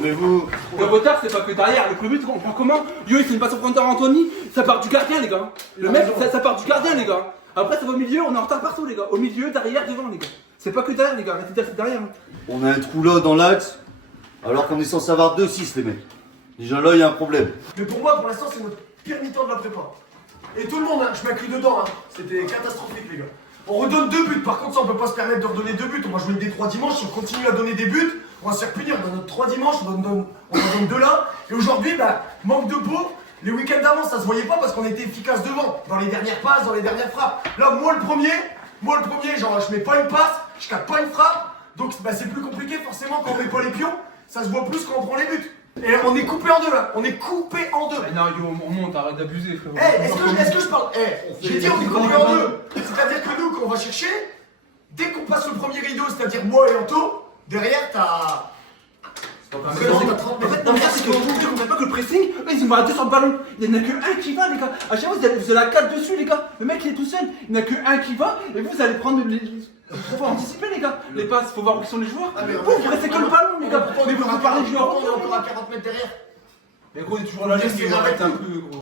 calmez-vous. Le retard, c'est pas que derrière. Le premier but, on prend comment? Yo, c'est une passe au compteur Anthony. Ça part du gardien, les gars. Le mec, ça part du gardien, les gars. Après, ça va au milieu, on est en retard partout, les gars. Au milieu, derrière, devant, les gars. C'est pas que derrière, les gars. C'est derrière. On a un trou là dans l'axe, alors qu'on est censé avoir 2-6, les mecs. Déjà là, il y a un problème. Mais pour moi, pour l'instant, c'est notre pire mi-temps de la prépa. Et tout le monde, hein, je m'inclus dedans, hein. C'était catastrophique, les gars. On redonne 2 buts, par contre, ça, on peut pas se permettre de redonner 2 buts. On va jouer des 3 dimanches, si on continue à donner des buts, on va se faire punir. Dans notre 3 dimanches, on en donne 2 là. Et aujourd'hui, bah, manque de peau. Les week-ends d'avant, ça se voyait pas parce qu'on était efficace devant, dans les dernières passes, dans les dernières frappes. Là, moi le premier, genre, je mets pas une passe, je capte pas une frappe. Donc, bah, c'est plus compliqué, forcément, quand on met pas les pions. Ça se voit plus quand on prend les buts. Et on est coupé en deux là, on est coupé en deux. Mais non, yo, on monte, arrête d'abuser, frérot. Est-ce que je parle j'ai dit on est coupé en deux. C'est-à-dire que nous, quand on va chercher, dès qu'on passe le premier rideau, c'est-à-dire moi et Anto, derrière t'as. En fait, non, mais ça, c'est que vous comprenez pas que le pressing, eux, ils ont arrêté sur le ballon. Il n'y en a que un qui va, les gars. À chaque fois, vous avez la 4 dessus, les gars. Le mec, il est tout seul. Il n'y en a que un qui va. Et vous allez prendre les. Faut anticiper, les gars. Les passes, faut voir où sont les joueurs. Vous restez que le ballon, les gars. Mais vous parlez de joueurs. On est encore à 40 mètres derrière. Mais gros, il est toujours là, arrête un peu, gros.